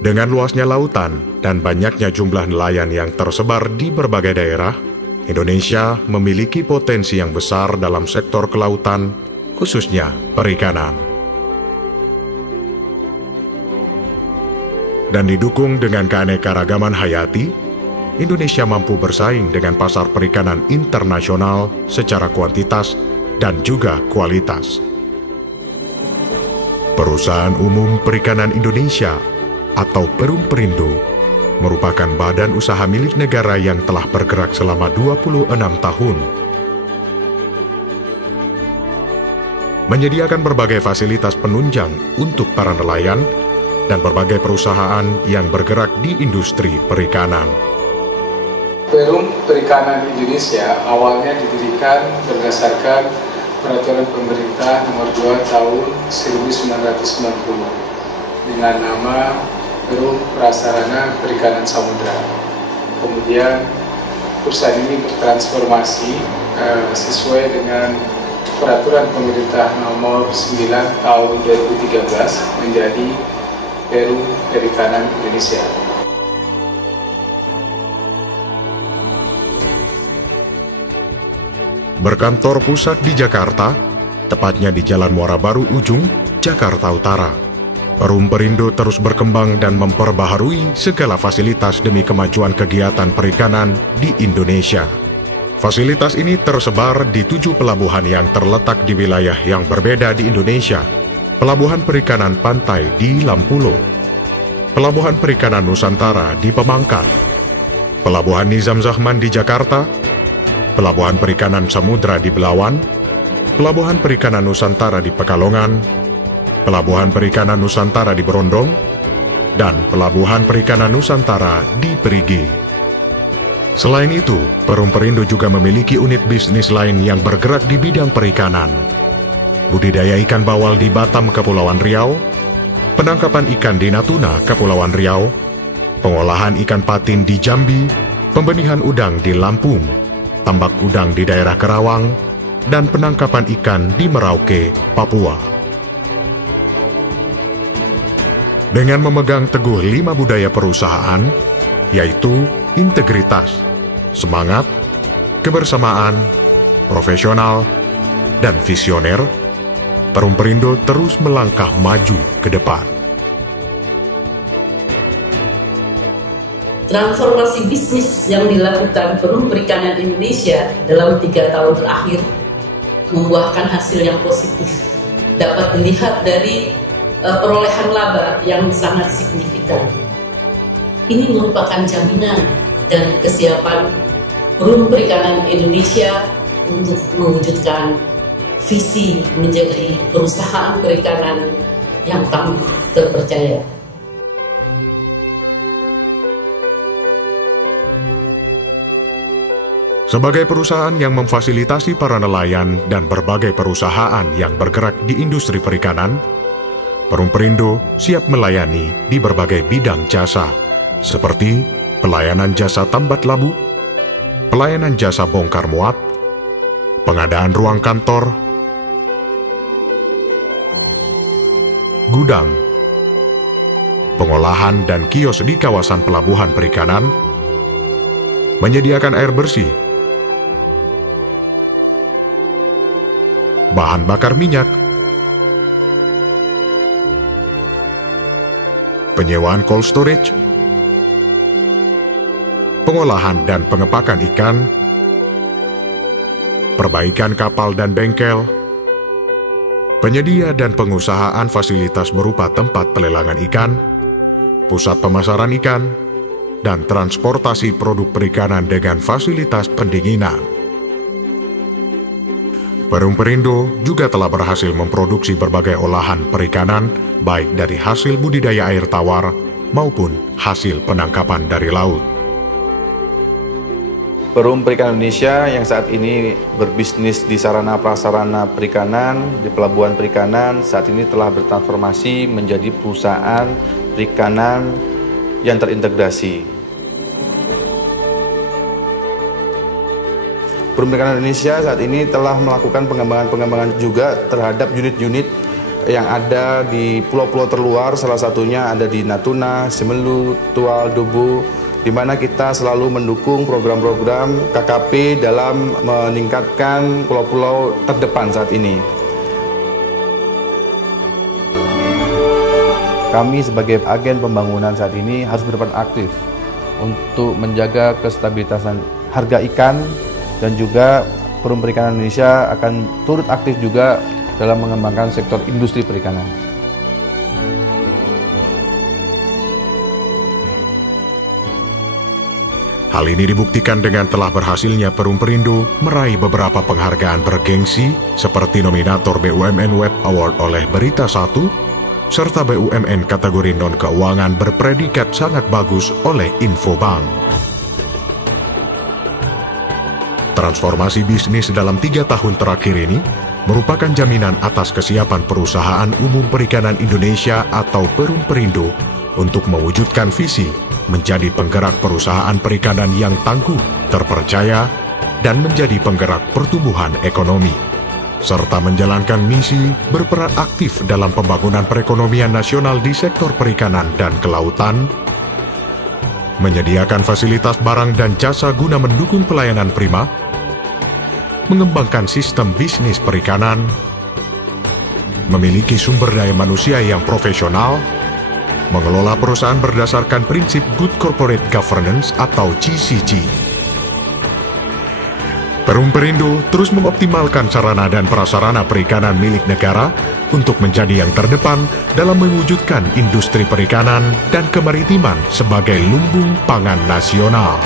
Dengan luasnya lautan dan banyaknya jumlah nelayan yang tersebar di berbagai daerah, Indonesia memiliki potensi yang besar dalam sektor kelautan, khususnya perikanan. Dan didukung dengan keanekaragaman hayati, Indonesia mampu bersaing dengan pasar perikanan internasional secara kuantitas dan juga kualitas. Perusahaan Umum Perikanan Indonesia atau Perum Perindo merupakan badan usaha milik negara yang telah bergerak selama 26 tahun. Menyediakan berbagai fasilitas penunjang untuk para nelayan dan berbagai perusahaan yang bergerak di industri perikanan. Perum Perikanan Indonesia awalnya didirikan berdasarkan Peraturan Pemerintah Nomor 2 Tahun 1990 dengan nama Perum Prasarana Perikanan Samudra. Kemudian perusahaan ini bertransformasi sesuai dengan Peraturan Pemerintah Nomor 9 Tahun 2013 menjadi Perum Perikanan Indonesia. Berkantor pusat di Jakarta, tepatnya di Jalan Muara Baru Ujung, Jakarta Utara. Perum Perindo terus berkembang dan memperbaharui segala fasilitas demi kemajuan kegiatan perikanan di Indonesia. Fasilitas ini tersebar di 7 pelabuhan yang terletak di wilayah yang berbeda di Indonesia. Pelabuhan Perikanan Pantai di Lampulo, Pelabuhan Perikanan Nusantara di Pemangkat, Pelabuhan Nizam Zahman di Jakarta, Pelabuhan Perikanan Samudra di Belawan, Pelabuhan Perikanan Nusantara di Pekalongan, Pelabuhan Perikanan Nusantara di Berondong, dan Pelabuhan Perikanan Nusantara di Perigi. Selain itu, Perum Perindo juga memiliki unit bisnis lain yang bergerak di bidang perikanan. Budidaya ikan bawal di Batam, Kepulauan Riau, penangkapan ikan di Natuna, Kepulauan Riau, pengolahan ikan patin di Jambi, pembenihan udang di Lampung, tambak udang di daerah Kerawang, dan penangkapan ikan di Merauke, Papua. Dengan memegang teguh 5 budaya perusahaan, yaitu integritas, semangat, kebersamaan, profesional, dan visioner, Perum Perindo terus melangkah maju ke depan. Transformasi bisnis yang dilakukan Perum Perikanan Indonesia dalam 3 tahun terakhir membuahkan hasil yang positif. Dapat dilihat dari perolehan laba yang sangat signifikan. Ini merupakan jaminan dan kesiapan Perum Perikanan Indonesia untuk mewujudkan visi menjadi perusahaan perikanan yang tangguh terpercaya. Sebagai perusahaan yang memfasilitasi para nelayan dan berbagai perusahaan yang bergerak di industri perikanan, Perum Perindo siap melayani di berbagai bidang jasa, seperti pelayanan jasa tambat labu, pelayanan jasa bongkar muat, pengadaan ruang kantor, gudang, pengolahan dan kios di kawasan pelabuhan perikanan, menyediakan air bersih, bahan bakar minyak, penyewaan cold storage, pengolahan dan pengepakan ikan, perbaikan kapal dan bengkel, penyedia dan pengusahaan fasilitas berupa tempat pelelangan ikan, pusat pemasaran ikan, dan transportasi produk perikanan dengan fasilitas pendinginan. Perum Perindo juga telah berhasil memproduksi berbagai olahan perikanan, baik dari hasil budidaya air tawar maupun hasil penangkapan dari laut. Perum Perikanan Indonesia yang saat ini berbisnis di sarana prasarana perikanan, di pelabuhan perikanan, saat ini telah bertransformasi menjadi perusahaan perikanan yang terintegrasi. Perum Perikanan Indonesia saat ini telah melakukan pengembangan juga terhadap unit-unit yang ada di pulau-pulau terluar, salah satunya ada di Natuna, Simelu, Tual, Dubu, di mana kita selalu mendukung program-program KKP dalam meningkatkan pulau-pulau terdepan saat ini. Kami sebagai agen pembangunan saat ini harus berperan aktif untuk menjaga kestabilitasan harga ikan, dan juga Perum Perikanan Indonesia akan turut aktif juga dalam mengembangkan sektor industri perikanan. Hal ini dibuktikan dengan telah berhasilnya Perum Perindo meraih beberapa penghargaan bergengsi seperti nominator BUMN Web Award oleh Berita 1, serta BUMN kategori non-keuangan berpredikat sangat bagus oleh Infobank. Transformasi bisnis dalam 3 tahun terakhir ini merupakan jaminan atas kesiapan Perusahaan Umum Perikanan Indonesia atau Perum Perindo untuk mewujudkan visi menjadi penggerak perusahaan perikanan yang tangguh, terpercaya, dan menjadi penggerak pertumbuhan ekonomi, serta menjalankan misi berperan aktif dalam pembangunan perekonomian nasional di sektor perikanan dan kelautan, menyediakan fasilitas barang dan jasa guna mendukung pelayanan prima, mengembangkan sistem bisnis perikanan, memiliki sumber daya manusia yang profesional, mengelola perusahaan berdasarkan prinsip Good Corporate Governance atau GCG. Perum Perindo terus mengoptimalkan sarana dan prasarana perikanan milik negara untuk menjadi yang terdepan dalam mewujudkan industri perikanan dan kemaritiman sebagai lumbung pangan nasional.